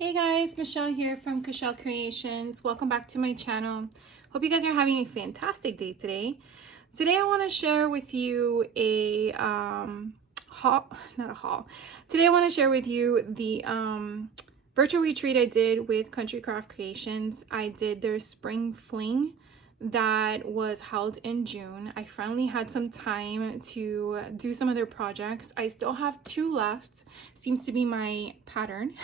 Hey guys, Michelle here from Michelle Creations. Welcome back to my channel. Hope you guys are having a fantastic day today. Today I want to share with you a not a haul. Today I want to share with you the virtual retreat I did with Country Craft Creations. I did their spring fling that was held in June. I finally had some time to do some of their projects. I still have 2 left. Seems to be my pattern.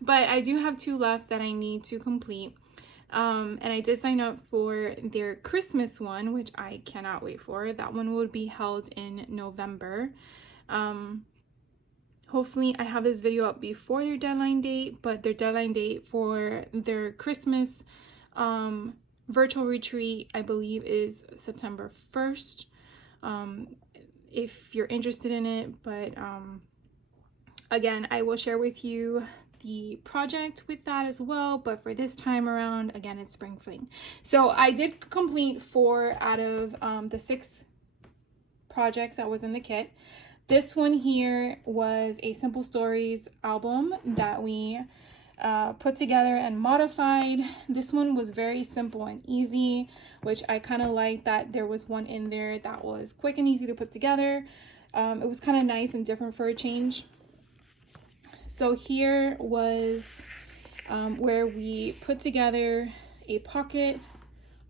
But I do have 2 left that I need to complete. And I did sign up for their Christmas one, which I cannot wait for. That one will be held in November. Hopefully I have this video up before their deadline date, but their deadline date for their Christmas virtual retreat, I believe, is September 1st. If you're interested in it, but again, I will share with you the project with that as well, but for this time around, again, it's spring fling. So I did complete 4 out of the 6 projects that was in the kit. This one here was a Simple Stories album that we put together and modified. This one was very simple and easy, which I kind of like that there was one in there that was quick and easy to put together. It was kind of nice and different for a change. So here was where we put together a pocket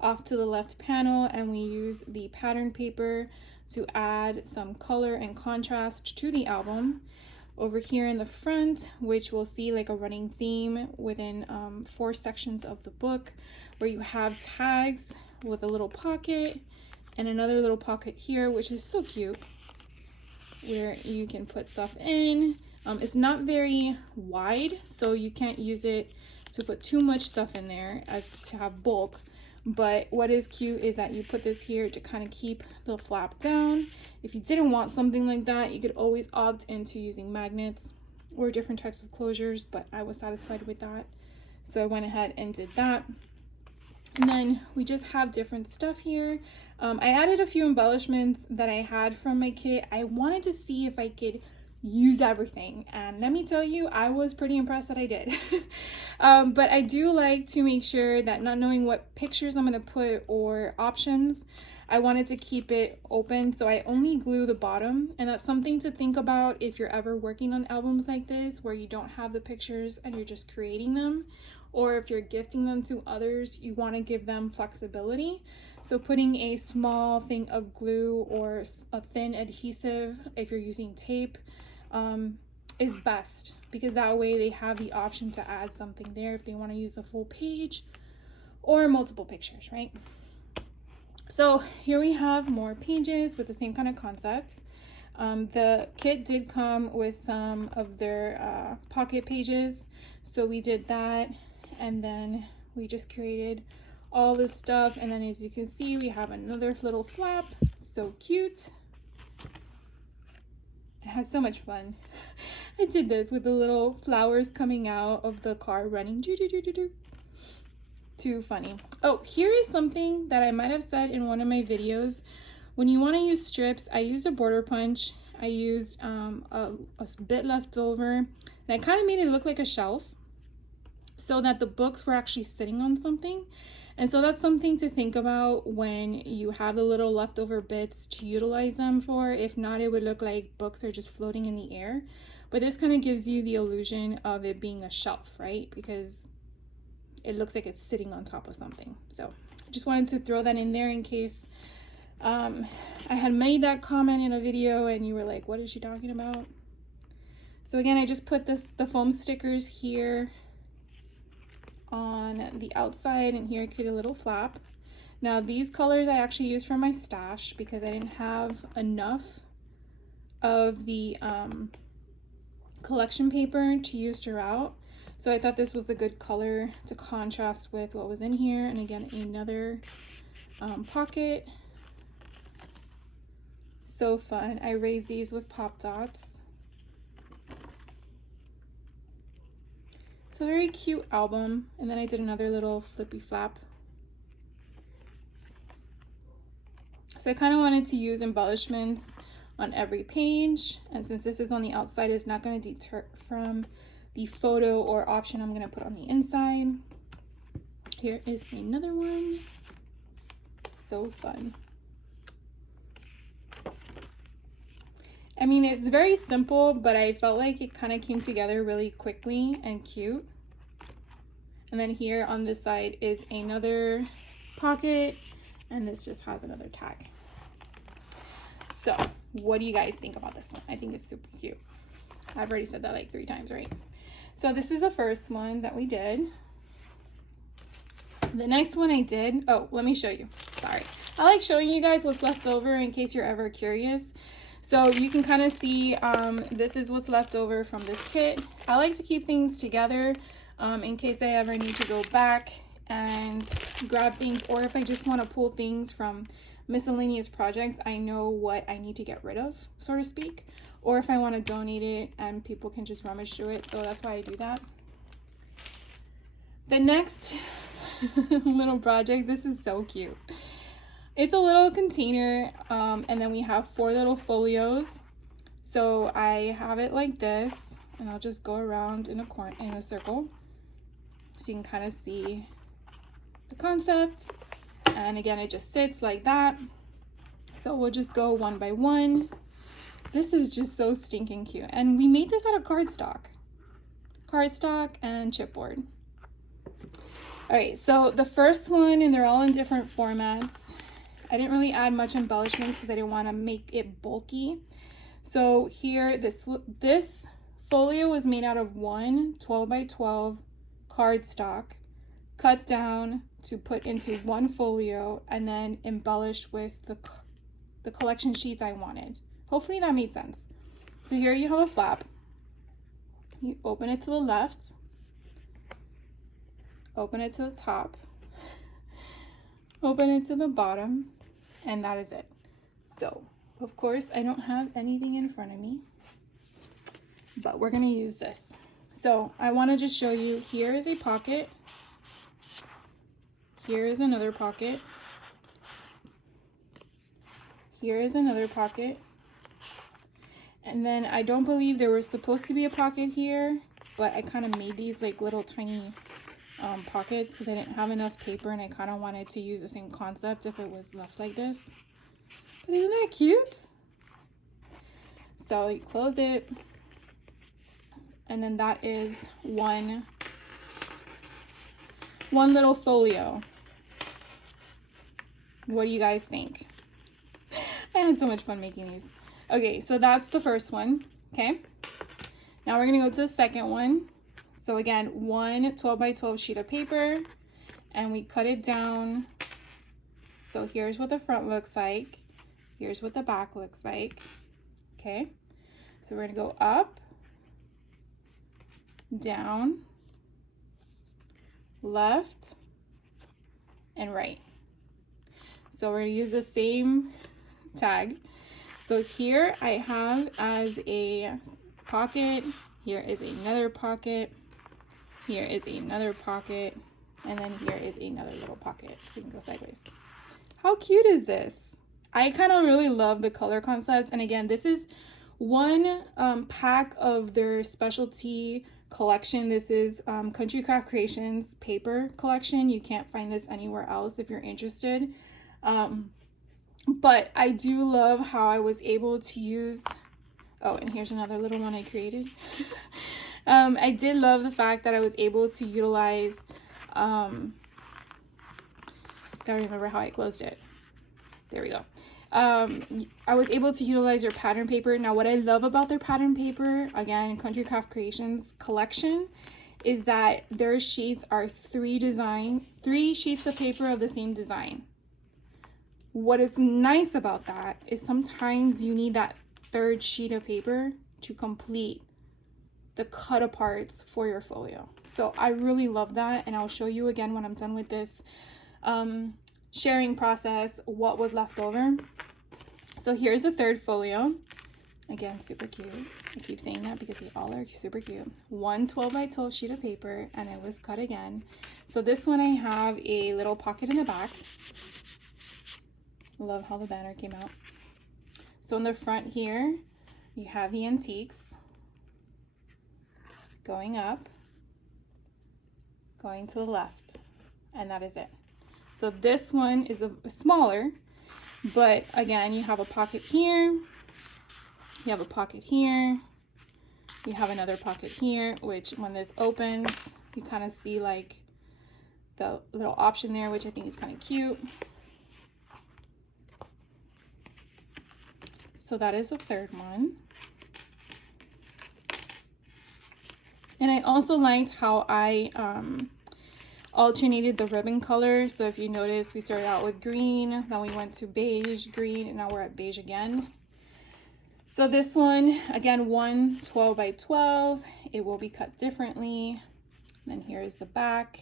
off to the left panel, and we use the pattern paper to add some color and contrast to the album. Over here in the front, which we'll see like a running theme within 4 sections of the book, where you have tags with a little pocket and another little pocket here, which is so cute, where you can put stuff in. It's not very wide, so you can't use it to put too much stuff in there as to have bulk. But what is cute is that you put this here to kind of keep the flap down. If you didn't want something like that, you could always opt into using magnets or different types of closures, but I was satisfied with that, so I went ahead and did that. And then we just have different stuff here. I added a few embellishments that I had from my kit. I wanted to see if I could use everything, and let me tell you, I was pretty impressed that I did. But I do like to make sure that, not knowing what pictures I'm going to put or options, I wanted to keep it open, so I only glue the bottom. And that's something to think about if you're ever working on albums like this, where you don't have the pictures and you're just creating them, or if you're gifting them to others, you want to give them flexibility. So putting a small thing of glue or a thin adhesive, if you're using tape, is best, because that way they have the option to add something there if they want to use a full page or multiple pictures, right? So here we have more pages with the same kind of concepts. The kit did come with some of their pocket pages, so we did that, and then we just created all this stuff. And then as you can see, we have another little flap. So cute. I had so much fun. I did this with the little flowers coming out of the car running. Too funny. Oh, here is something that I might have said in one of my videos. When you want to use strips, I used a border punch. I used a bit left over, and I kind of made it look like a shelf so that the books were actually sitting on something. And so that's something to think about when you have the little leftover bits to utilize them for. If not, it would look like books are just floating in the air. But this kind of gives you the illusion of it being a shelf, right? Because it looks like it's sitting on top of something. So I just wanted to throw that in there in case I had made that comment in a video and you were like, what is she talking about? So again, I just put the foam stickers here on the outside, and here I create a little flap. Now these colors I actually used from my stash because I didn't have enough of the collection paper to use throughout, so I thought this was a good color to contrast with what was in here. And again, another pocket. So fun. I raised these with pop dots. So very cute album. And then I did another little flippy flap. So I kind of wanted to use embellishments on every page, and since this is on the outside, it's not going to deter from the photo or option I'm going to put on the inside. Here is another one. So fun. I mean, it's very simple, but I felt like it kind of came together really quickly and cute. And then here on this side is another pocket, and this just has another tag. So what do you guys think about this one? I think it's super cute. I've already said that like 3 times, right? So this is the first one that we did. The next one I did, oh, let me show you. Sorry. I like showing you guys what's left over in case you're ever curious. So you can kind of see this is what's left over from this kit. I like to keep things together in case I ever need to go back and grab things, or if I just want to pull things from miscellaneous projects, I know what I need to get rid of, so to speak, or if I want to donate it and people can just rummage through it. So that's why I do that. The next little project, this is so cute. It's a little container, and then we have 4 little folios. So I have it like this, and I'll just go around in a circle so you can kind of see the concept. And again, it just sits like that. So we'll just go one by one. This is just so stinking cute, and we made this out of cardstock and chipboard. All right, so the first one, and they're all in different formats. I didn't really add much embellishments because I didn't want to make it bulky. So here, this folio was made out of 1 12x12 cardstock, cut down to put into 1 folio, and then embellished with the collection sheets I wanted. Hopefully that made sense. So here you have a flap. You open it to the left, open it to the top, open it to the bottom, and that is it. So of course I don't have anything in front of me, but we're gonna use this. So I want to just show you, here is a pocket, here is another pocket, here is another pocket, and then I don't believe there was supposed to be a pocket here, but I kind of made these like little tiny pockets because I didn't have enough paper, and I kind of wanted to use the same concept if it was left like this. But isn't that cute? So you close it, and then that is one little folio. What do you guys think? I had so much fun making these. Okay, so that's the first one. Okay, now we're gonna go to the second one. So again, 1 12x12 sheet of paper, and we cut it down. So here's what the front looks like. Here's what the back looks like. Okay, so we're gonna go up, down, left, and right. So we're gonna use the same tag. So here I have as a pocket, here is another pocket, here is another pocket, and then here is another little pocket, so you can go sideways. How cute is this? I kind of really love the color concept. And again, this is one pack of their specialty collection. This is Country Craft Creations paper collection. You can't find this anywhere else if you're interested. But I do love how I was able to use, oh, and here's another little one I created. I did love the fact that I was able to utilize, gotta remember how I closed it. There we go. I was able to utilize their pattern paper. Now, what I love about their pattern paper, again, Country Craft Creations collection, is that their sheets are 3 sheets of paper of the same design. What is nice about that is sometimes you need that 3rd sheet of paper to complete the cut aparts for your folio. So I really love that, and I'll show you again when I'm done with this sharing process what was left over. So here's the 3rd folio. Again, super cute. I keep saying that because they all are super cute. 1 12x12 sheet of paper, and it was cut again. So this one I have a little pocket in the back. Love how the banner came out. So in the front here, you have the antiques. going up, going to the left, and that is it. So this one is a smaller, but again, you have a pocket here, you have a pocket here, you have another pocket here, which when this opens, you kind of see like the little option there, which I think is kind of cute. So that is the third one. And I also liked how I alternated the ribbon color. So if you notice, we started out with green, then we went to beige, green, and now we're at beige again. So this one, again, 12 by 12. It will be cut differently. And then here is the back.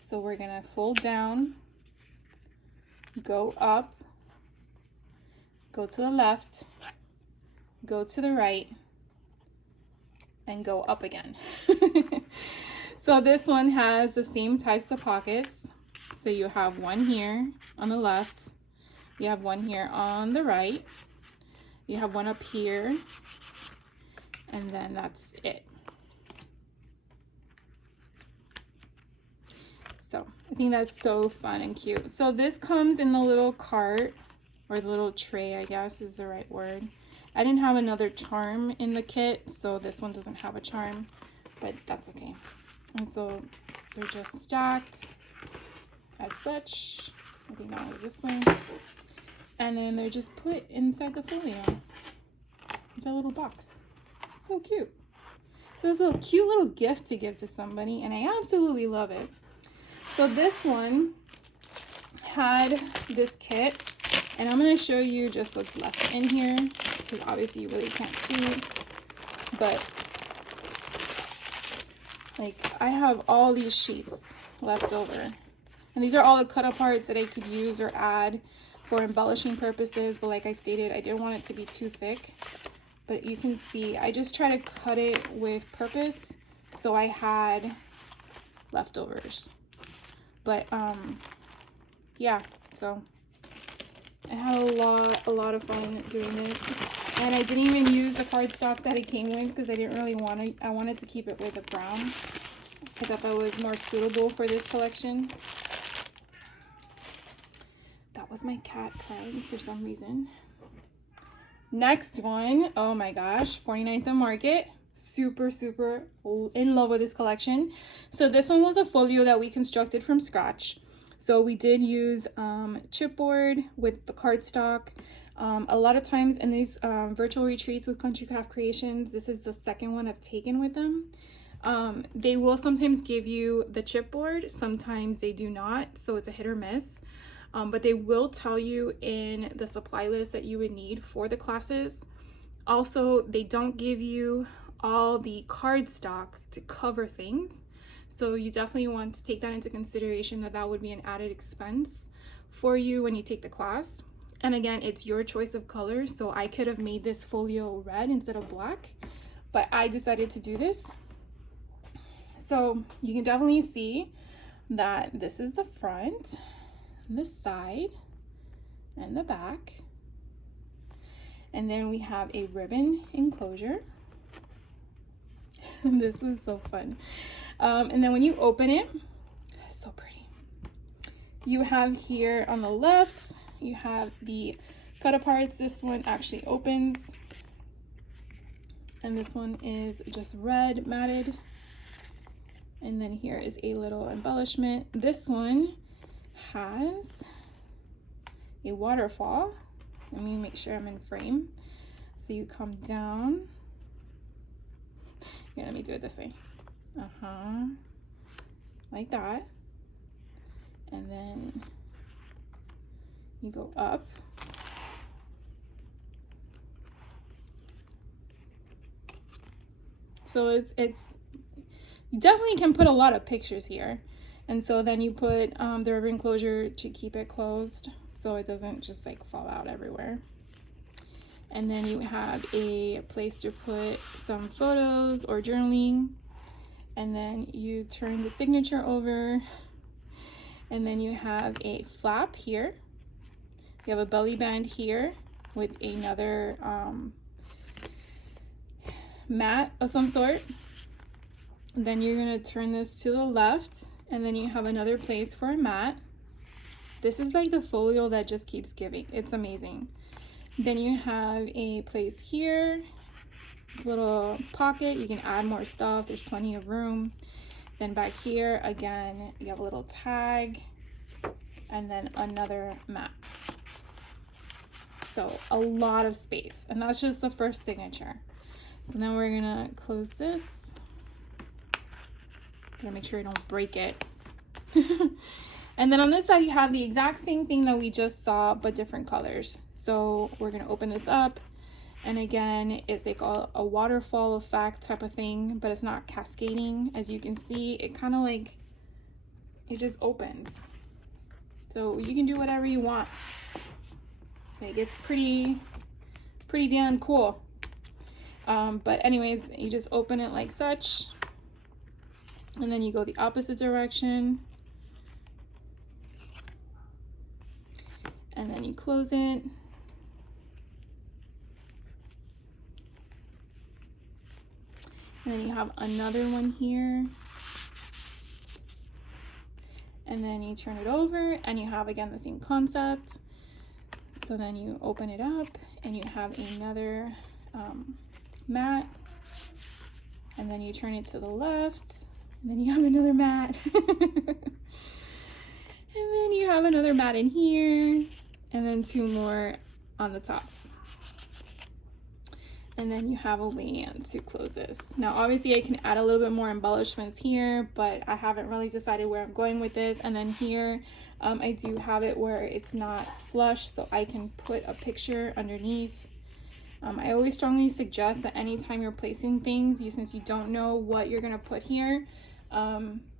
So we're gonna fold down, go up, go to the left, go to the right, and go up again. So this one has the same types of pockets. So you have one here on the left, you have one here on the right, you have one up here, and then that's it. So I think that's so fun and cute. So this comes in the little cart, or the little tray, I guess is the right word. I didn't have another charm in the kit, so this one doesn't have a charm, but that's okay. And so they're just stacked as such. I think that was this way. And then they're just put inside the folio. It's a little box. So cute. So it's a cute little gift to give to somebody, and I absolutely love it. So this one had this kit, and I'm going to show you just what's left in here, because obviously you really can't see, but like I have all these sheets left over, and these are all the cut aparts that I could use or add for embellishing purposes, but like I stated, I didn't want it to be too thick. But you can see I just try to cut it with purpose, so I had leftovers. But yeah, so I had a lot of fun doing this, and I didn't even use the cardstock that it came with because I didn't really want to. I wanted to keep it with a brown. I thought that was more suitable for this collection. That was my cat crying for some reason. Next one, oh my gosh, 49th and Market. Super in love with this collection. So this one was a folio that we constructed from scratch. So we did use chipboard with the cardstock. A lot of times in these virtual retreats with Country Craft Creations, this is the second one I've taken with them. They will sometimes give you the chipboard, sometimes they do not, so it's a hit or miss. But they will tell you in the supply list that you would need for the classes. Also, they don't give you all the cardstock to cover things. So you definitely want to take that into consideration, that would be an added expense for you when you take the class. And again, it's your choice of color. So I could have made this folio red instead of black, but I decided to do this. So you can definitely see that this is the front, the side, and the back. And then we have a ribbon enclosure. This is so fun. And then when you open it, so pretty. You have here on the left, you have the cut aparts. This one actually opens. And this one is just red matted. And then here is a little embellishment. This one has a waterfall. Let me make sure I'm in frame. So you come down. Here, let me do it this way. Like that. And then you go up. So it's you definitely can put a lot of pictures here. And so then you put the ribbon enclosure to keep it closed so it doesn't just like fall out everywhere. And then you have a place to put some photos or journaling. And then you turn the signature over. And then you have a flap here. You have a belly band here with another mat of some sort. Then you're gonna turn this to the left, and then you have another place for a mat. This is like the folio that just keeps giving. It's amazing. Then you have a place here, little pocket. You can add more stuff. There's plenty of room. Then back here, again, you have a little tag, and then another mat. So a lot of space, and that's just the first signature. So now we're gonna close this. Gotta make sure you don't break it. And then on this side, you have the exact same thing that we just saw, but different colors. So we're gonna open this up, and again, it's like a waterfall effect type of thing, but it's not cascading. As you can see, it kind of like, it just opens. So you can do whatever you want. Like, it's pretty damn cool. But anyways, you just open it like such, and then you go the opposite direction, and then you close it. And then you have another one here, and then you turn it over, and you have again the same concept. So then you open it up, and you have another mat, and then you turn it to the left, and then you have another mat. And then you have another mat in here, and then two more on the top. And then you have a way to close this. Now, obviously I can add a little bit more embellishments here, but I haven't really decided where I'm going with this. And then here, I do have it where it's not flush, so I can put a picture underneath. I always strongly suggest that anytime you're placing things, since you don't know what you're gonna put here,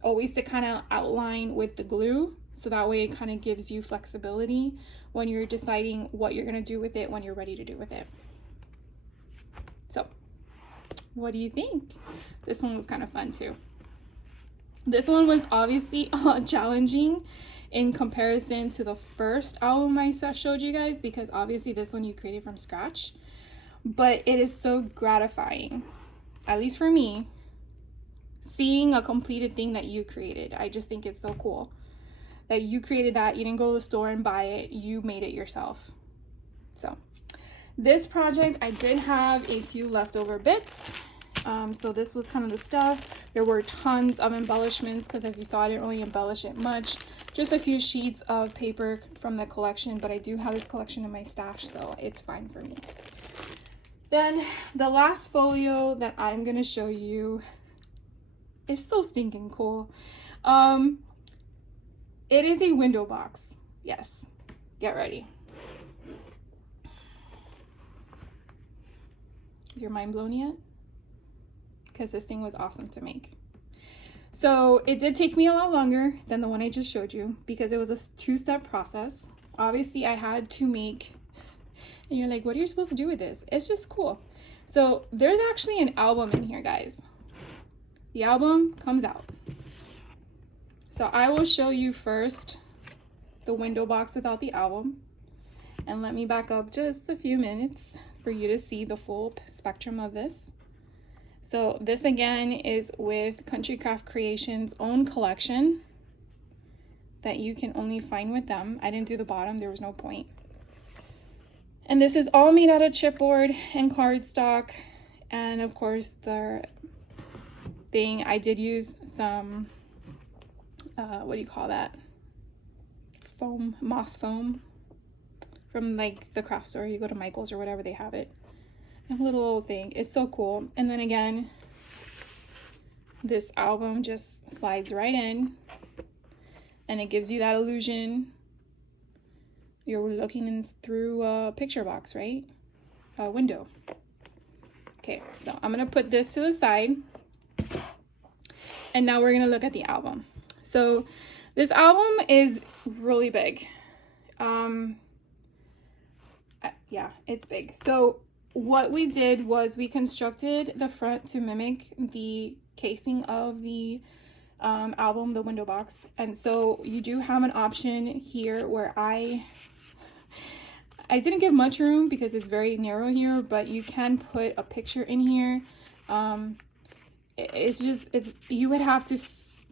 always to kind of outline with the glue, so that way it kind of gives you flexibility when you're deciding what you're gonna do with it when you're ready to do with it. So, what do you think? This one was kind of fun too. This one was obviously a lot challenging in comparison to the first album I showed you guys, because obviously this one you created from scratch. But it is so gratifying, at least for me, seeing a completed thing that you created. I just think it's so cool that you created that. You didn't go to the store and buy it, you made it yourself. So this project, I did have a few leftover bits. So this was kind of the stuff. There were tons of embellishments, because as you saw, I didn't really embellish it much. Just a few sheets of paper from the collection, but I do have this collection in my stash, so it's fine for me. Then the last folio that I'm gonna show you is so stinking cool. It is a window box. Yes, get ready. Is your mind blown yet? Because this thing was awesome to make. So it did take me a lot longer than the one I just showed you, because it was a two-step process. Obviously I had to make, and you're like, what are you supposed to do with this? It's just cool. So there's actually an album in here, guys. The album comes out. So I will show you first the window box without the album, and let me back up just a few minutes for you to see the full spectrum of this. So this again is with Country Craft Creations' own collection that you can only find with them. I didn't do the bottom, there was no point. And this is all made out of chipboard and cardstock, and of course the thing, I did use some what do you call that, foam, moss foam from like the craft store. You go to Michael's or whatever, they have it. A little thing, it's so cool. And then again, this album just slides right in, and it gives you that illusion you're looking in through a picture box, right? A window. Okay, so I'm gonna put this to the side, and now we're gonna look at the album. So this album is really big. Yeah, it's big. So what we did was we constructed the front to mimic the casing of the album, the window box. And so you do have an option here where I didn't give much room because it's very narrow here, but you can put a picture in here. it's just, you would have to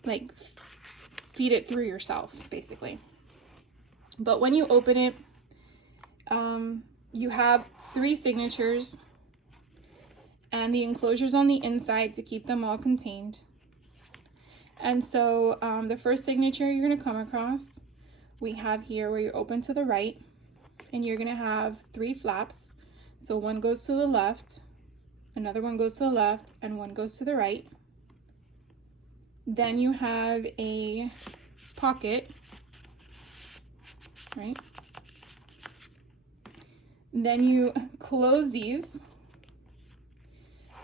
like feed it through yourself basically. But when you open it, you have 3 signatures and the enclosures on the inside to keep them all contained. And so the first signature you're going to come across, we have here where you open to the right, and you're going to have 3 flaps. So one goes to the left, another one goes to the left, and one goes to the right. Then you have a pocket, right? Then you close these.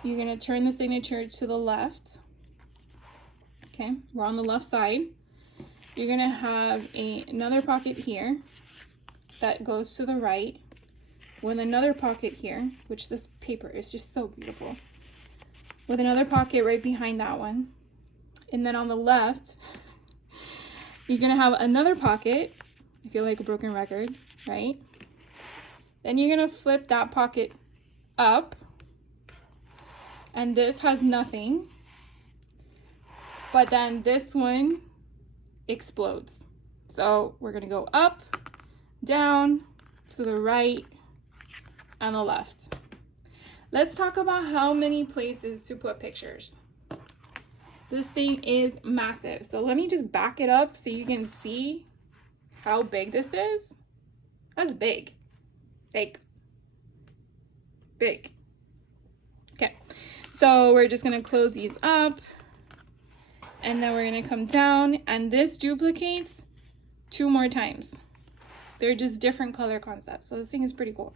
You're going to turn the signature to the left. Okay, we're on the left side. You're going to have another pocket here that goes to the right, with another pocket here, which this paper is just so beautiful, with another pocket right behind that one. And then on the left, you're going to have another pocket. I feel like a broken record, right? Then you're going to flip that pocket up, and this has nothing. But then this one explodes. So we're going to go up, down, to the right, and the left. Let's talk about how many places to put pictures. This thing is massive. So let me just back it up so you can see how big this is. That's big. Like, big. Okay, so we're just going to close these up. And then we're going to come down, and this duplicates 2 more times. They're just different color concepts. So this thing is pretty cool.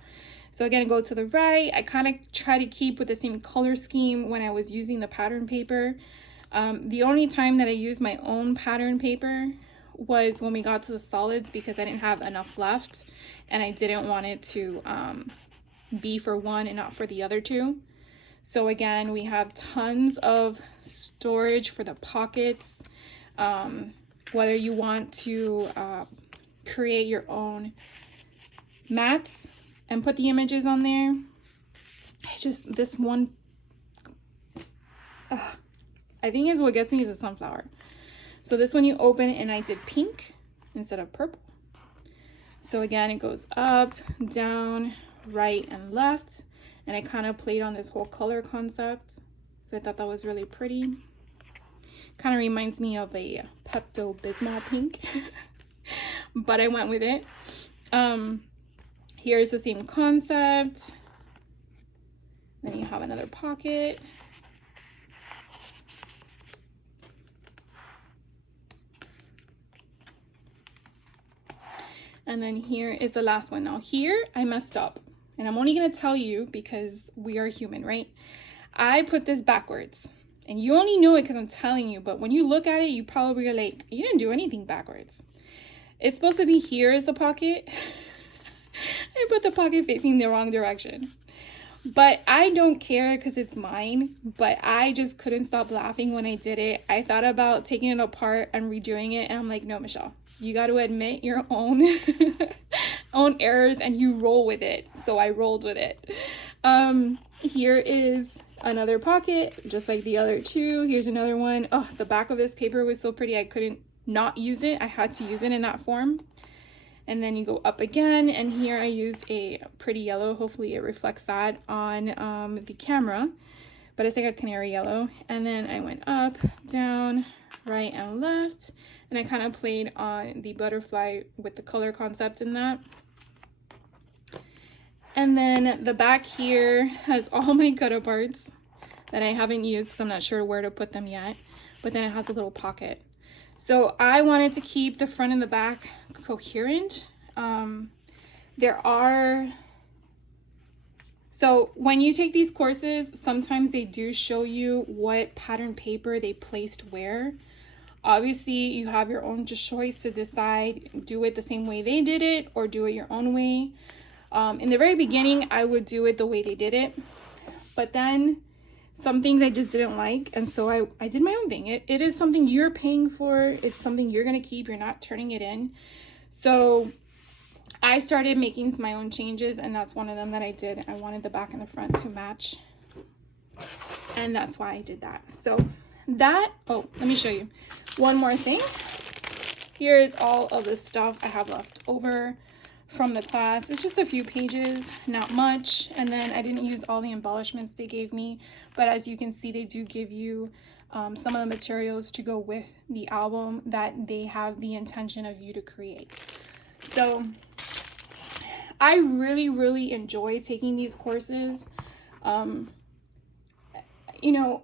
So again, go to the right. I kind of try to keep with the same color scheme when I was using the pattern paper. The only time that I used my own pattern paper was when we got to the solids, because I didn't have enough left and I didn't want it to be for one and not for the other 2. So again, we have tons of storage for the pockets. Whether you want to create your own mats and put the images on there. It's just this one, I think is what gets me is the sunflower. So this one you open, and I did pink instead of purple. So again, it goes up, down, right, and left. And I kind of played on this whole color concept. So I thought that was really pretty. Kind of reminds me of a Pepto-Bismol pink. But I went with it. Here's the same concept. Then you have another pocket. And then here is the last one. Now here I messed up. And I'm only going to tell you because we are human, right? I put this backwards. And you only know it because I'm telling you. But when you look at it, you probably are like, you didn't do anything backwards. It's supposed to be here as the pocket. I put the pocket facing the wrong direction. But I don't care because it's mine. But I just couldn't stop laughing when I did it. I thought about taking it apart and redoing it. And I'm like, no, Michelle. You got to admit your own own errors and you roll with it. So I rolled with it. Here is another pocket, just like the other 2. Here's another one. Oh, the back of this paper was so pretty. I couldn't not use it. I had to use it in that form. And then you go up again. And here I used a pretty yellow. Hopefully it reflects that on the camera. But it's like a canary yellow. And then I went up, down, right, and left. And I kind of played on the butterfly with the color concept in that. And then the back here has all my cut-up parts that I haven't used because I'm not sure where to put them yet. But then it has a little pocket. So I wanted to keep the front and the back coherent. So when you take these courses, sometimes they do show you what pattern paper they placed where. Obviously, you have your own choice to decide, do it the same way they did it or do it your own way. In the very beginning, I would do it the way they did it. But then some things I just didn't like. And so I did my own thing. It is something you're paying for. It's something you're going to keep. You're not turning it in. So I started making my own changes. And that's one of them that I did. I wanted the back and the front to match. And that's why I did that. So that, oh, let me show you one more thing. Here's all of the stuff I have left over from the class. It's just a few pages, not much. And then I didn't use all the embellishments they gave me, but as you can see, they do give you some of the materials to go with the album that they have the intention of you to create. So I really enjoy taking these courses. You know,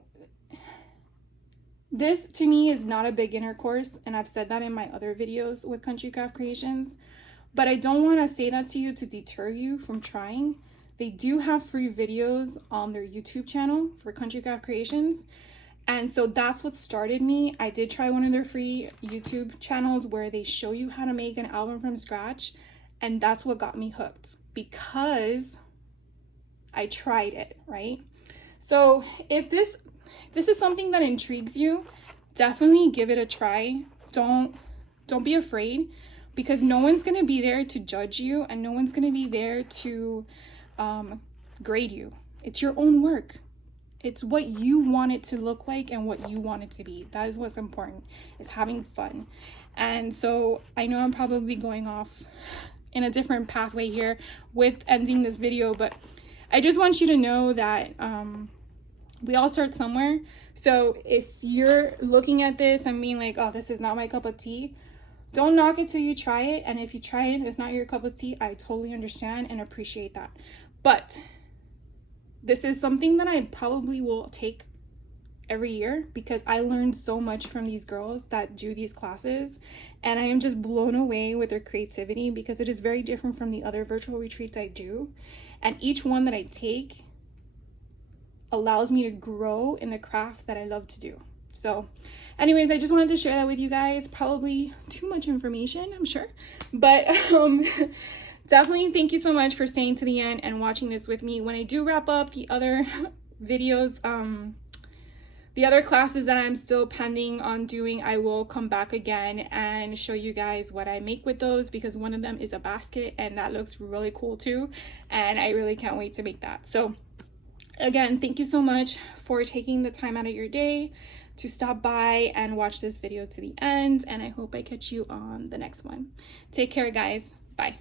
this to me is not a beginner course, and I've said that in my other videos with Country Craft Creations, but I don't want to say that to you to deter you from trying. They do have free videos on their YouTube channel for Country Craft Creations, and so that's what started me. I did try one of their free YouTube channels where they show you how to make an album from scratch, and that's what got me hooked because I tried it, right? So if this is something that intrigues you, definitely give it a try. Don't be afraid, because no one's going to be there to judge you, and no one's going to be there to grade you. It's your own work. It's what you want it to look like and what you want it to be. That is what's important, is having fun. And so I know I'm probably going off in a different pathway here with ending this video, but I just want you to know that we all start somewhere. So if you're looking at this and being like, oh, this is not my cup of tea, don't knock it till you try it. And if you try it and it's not your cup of tea, I totally understand and appreciate that. But this is something that I probably will take every year, because I learned so much from these girls that do these classes, and I am just blown away with their creativity, because it is very different from the other virtual retreats I do. And each one that I take allows me to grow in the craft that I love to do. So anyways, I just wanted to share that with you guys. Probably too much information, I'm sure, but definitely thank you so much for staying to the end and watching this with me. When I do wrap up the other videos, the other classes that I'm still pending on doing, I will come back again and show you guys what I make with those, because one of them is a basket and that looks really cool too, and I really can't wait to make that. So again, thank you so much for taking the time out of your day to stop by and watch this video to the end, and I hope I catch you on the next one. Take care, guys. Bye.